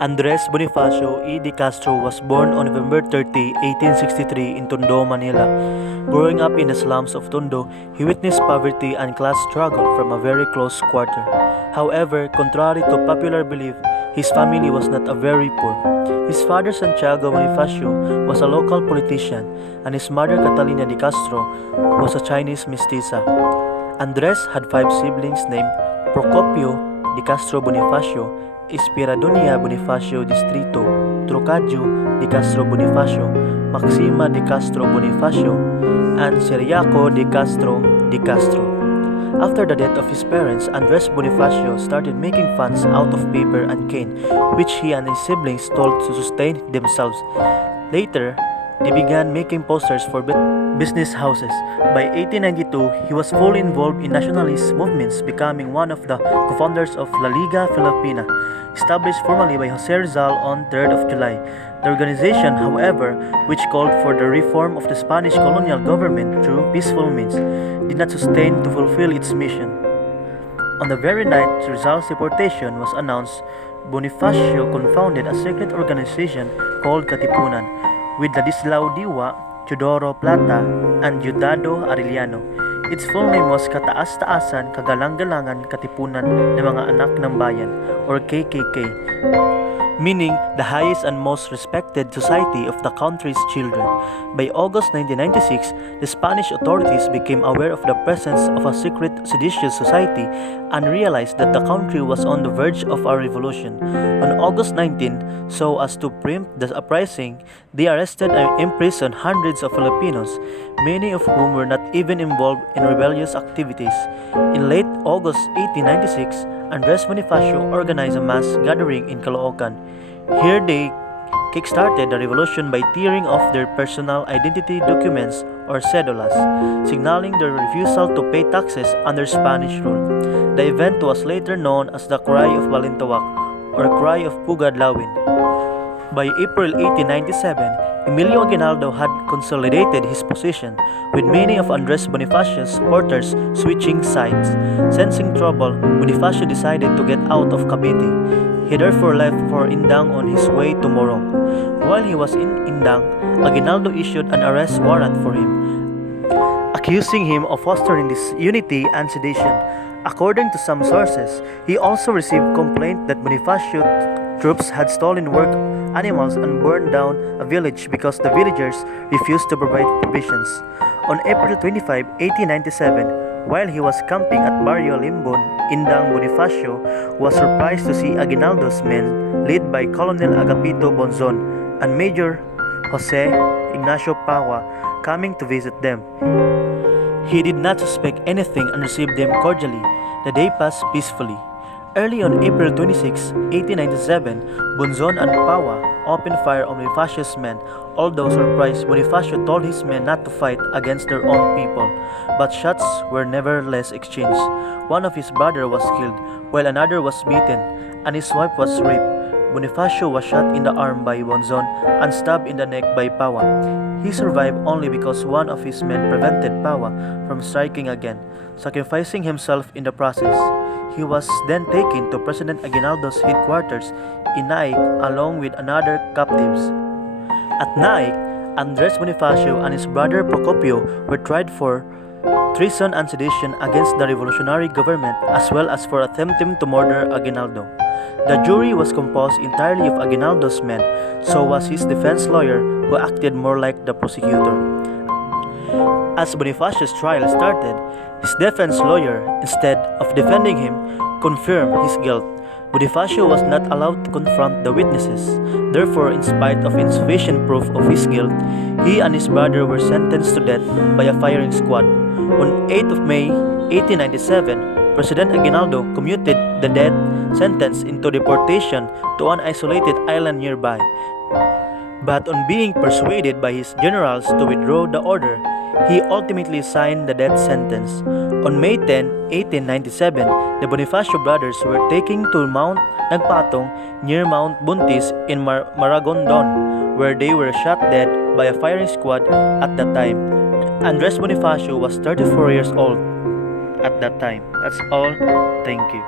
Andres Bonifacio E. de Castro was born on November 30, 1863 in Tondo, Manila. Growing up in the slums of Tondo, he witnessed poverty and class struggle from a very close quarter. However, contrary to popular belief, his family was not a very poor. His father Santiago Bonifacio was a local politician and his mother Catalina de Castro was a Chinese mestiza. Andres had 5 siblings named Procopio de Castro Bonifacio, Espiradonia Bonifacio Distrito, Trucadio de Castro Bonifacio, Maxima de Castro Bonifacio, and Ciriaco de Castro de Castro. After the death of his parents, Andres Bonifacio started making funds out of paper and cane, which he and his siblings stole to sustain themselves. Later, they began making posters for business houses. By 1892, he was fully involved in nationalist movements, becoming one of the co-founders of La Liga Filipina, established formally by Jose Rizal on 3rd of July. The organization, however, which called for the reform of the Spanish colonial government through peaceful means, did not sustain to fulfill its mission. On the very night Rizal's deportation was announced, Bonifacio confounded a secret organization called Katipunan, with Ladislao Diwa, Teodoro Plata, and Diosdado Arellano. Its full name was Kataas-Taasan Kagalang-Galangan Katipunan ng Mga Anak ng Bayan, or KKK, meaning the highest and most respected society of the country's children. By August 1996, the Spanish authorities became aware of the presence of a secret seditious society and realized that the country was on the verge of a revolution. On August 19, so as to preempt the uprising, they arrested and imprisoned hundreds of Filipinos, many of whom were not even involved in rebellious activities. In late August 1896, Andres Bonifacio organized a mass gathering in Caloocan. Here they kick-started the revolution by tearing off their personal identity documents or cedulas, signaling their refusal to pay taxes under Spanish rule. The event was later known as the Cry of Balintawak or Cry of Pugadlawin. By April 1897, Emilio Aguinaldo had consolidated his position, with many of Andres Bonifacio's supporters switching sides. Sensing trouble, Bonifacio decided to get out of Cavite. He therefore left for Indang on his way to Morong. While he was in Indang, Aguinaldo issued an arrest warrant for him, accusing him of fostering disunity and sedition. According to some sources, he also received complaint that Bonifacio troops had stolen work animals and burned down a village because the villagers refused to provide provisions. On April 25, 1897, while he was camping at Barrio Limbon, Indang, Bonifacio was surprised to see Aguinaldo's men, led by Colonel Agapito Bonzon and Major Jose Ignacio Paua, coming to visit them. He did not suspect anything and received them cordially. The day passed peacefully. Early on April 26, 1897, Bonzon and Paua opened fire on Bonifacio's men. Although surprised, Bonifacio told his men not to fight against their own people, but shots were nevertheless exchanged. One of his brothers was killed, while another was beaten, and his wife was raped. Bonifacio was shot in the arm by Bonzon and stabbed in the neck by Paua. He survived only because one of his men prevented Paua from striking again, sacrificing himself in the process. He was then taken to President Aguinaldo's headquarters in Naik along with another captives. At Naik, Andres Bonifacio and his brother Procopio were tried for treason and sedition against the revolutionary government, as well as for attempting to murder Aguinaldo. The jury was composed entirely of Aguinaldo's men, so was his defense lawyer, who acted more like the prosecutor. As Bonifacio's trial started, his defense lawyer, instead of defending him, confirmed his guilt. Bonifacio was not allowed to confront the witnesses. Therefore, in spite of insufficient proof of his guilt, he and his brother were sentenced to death by a firing squad. On 8th of May, 1897, President Aguinaldo commuted the death sentence into deportation to an isolated island nearby. But on being persuaded by his generals to withdraw the order, he ultimately signed the death sentence. On May 10, 1897, the Bonifacio brothers were taken to Mount Nagpatong near Mount Buntis in Maragondon, where they were shot dead by a firing squad at that time. Andres Bonifacio was 34 years old at that time. That's all. Thank you.